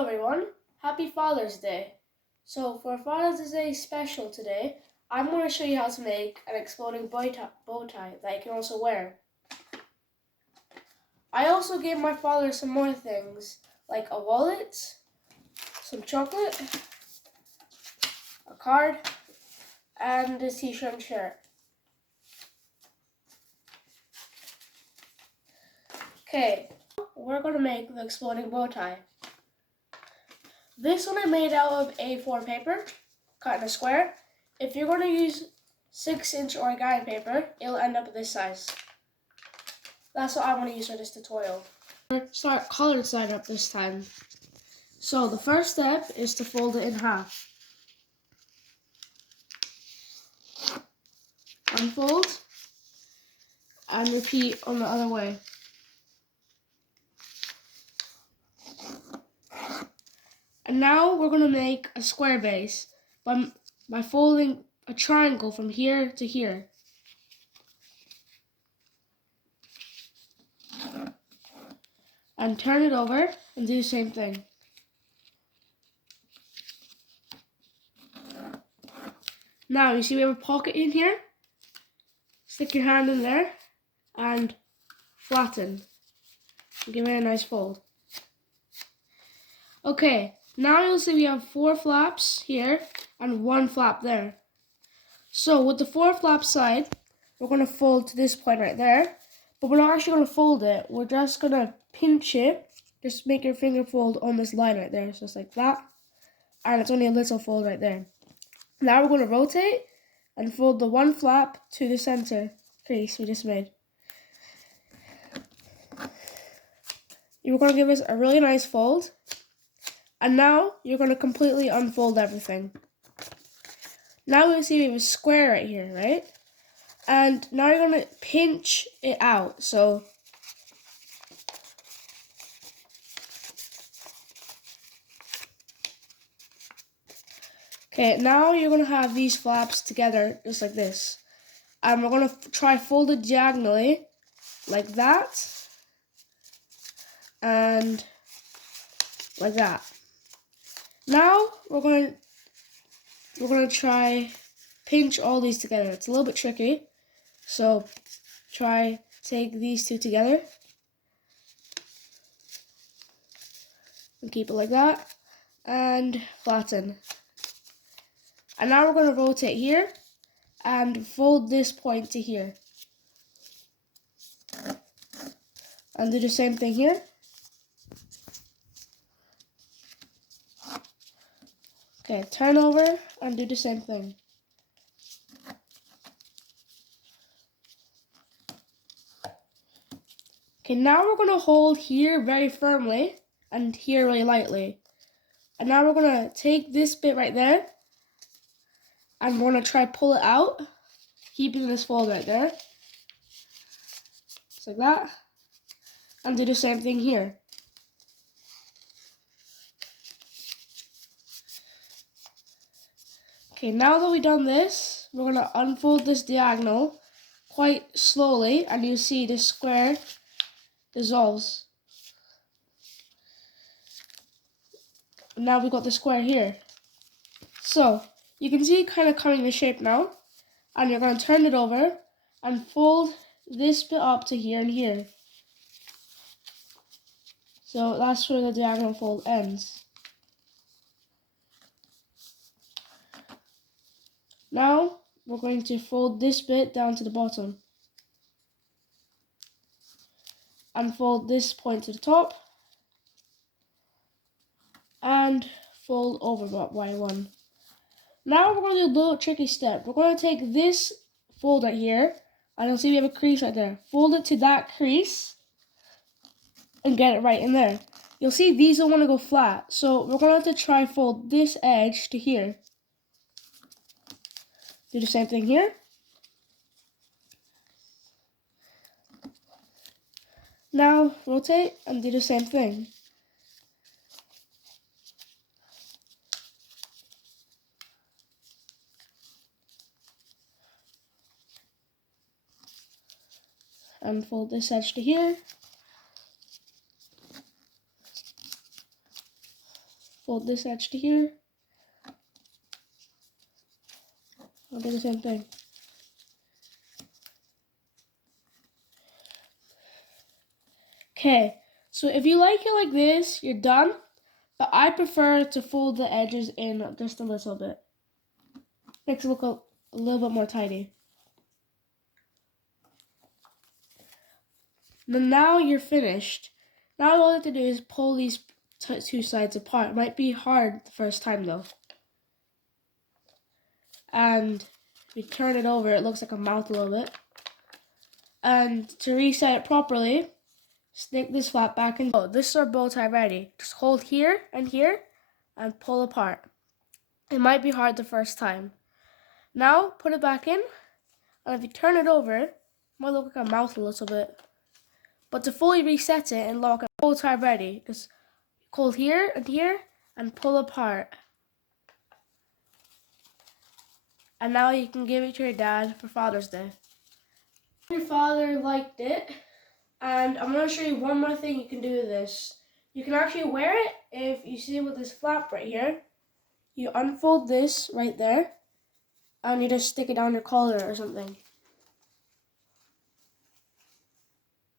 Hello everyone, happy Father's Day. So for Father's Day special today, I'm going to show you how to make an exploding bow tie that you can also wear. I also gave my father some more things like a wallet, some chocolate, a card, and a t-shirt and shirt. Okay, we're going to make the exploding bow tie. This one I made out of A4 paper, cut in a square. If you're going to use 6-inch origami paper, it'll end up this size. That's what I want to use for this tutorial. Start colored side up this time. So the first step is to fold it in half. Unfold and repeat on the other way. And now we're going to make a square base by folding a triangle from here to here. And turn it over and do the same thing. Now you see we have a pocket in here. Stick your hand in there and flatten. Give it a nice fold. Okay, now you'll see we have 4 flaps here and 1 flap there. So with the 4 flap side, we're going to fold to this point right there. But we're not actually going to fold it. We're just going to pinch it. Just make your finger fold on this line right there. So it's like that. And it's only a little fold right there. Now we're going to rotate and fold the 1 flap to the center crease we just made. You're going to give us a really nice fold. And now you're going to completely unfold everything. Now we see we have a square right here, right? And now you're going to pinch it out. So okay, now you're going to have these flaps together just like this. And we're going to try fold it diagonally like that. And like that. Now we're going to try pinch all these together. It's a little bit tricky. So try take these 2 together. And keep it like that. And flatten. And now we're going to rotate here and fold this point to here. And do the same thing here. Okay, turn over and do the same thing. Okay, now we're going to hold here very firmly and here really lightly. And now we're going to take this bit right there and we're going to try pull it out, keeping this fold right there. Just like that. And do the same thing here. Okay, now that we've done this, we're going to unfold this diagonal quite slowly and you see this square dissolves. And now we've got the square here. So, you can see it kind of coming into shape now. And you're going to turn it over and fold this bit up to here and here. So that's where the diagonal fold ends. Now we're going to fold this bit down to the bottom. And fold this point to the top. And fold over by 1. Now we're going to do a little tricky step. We're going to take this fold right here. And you'll see we have a crease right there. Fold it to that crease. And get it right in there. You'll see these don't want to go flat. So we're going to have to try fold this edge to here. Do the same thing here. Now rotate and do the same thing. And fold this edge to here. fold this edge to here. I'll do the same thing. Okay, so if you like it like this, you're done. But I prefer to fold the edges in just a little bit. Makes it look a little bit more tidy. Now you're finished. Now all you have to do is pull these two sides apart. It might be hard the first time though. And if you turn it over, it looks like a mouth a little bit. And to reset it properly, stick this flap back in. Oh, this is our bow tie ready. Just hold here and pull apart. It might be hard the first time. Now put it back in, and if you turn it over, it might look like a mouth a little bit. But to fully reset it and lock a bow tie ready, just hold here and pull apart. And now you can give it to your dad for Father's Day. Your father liked it, and I'm going to show you one more thing you can do with this. You can actually wear it if you see with this flap right here. You unfold this right there, and you just stick it on your collar or something.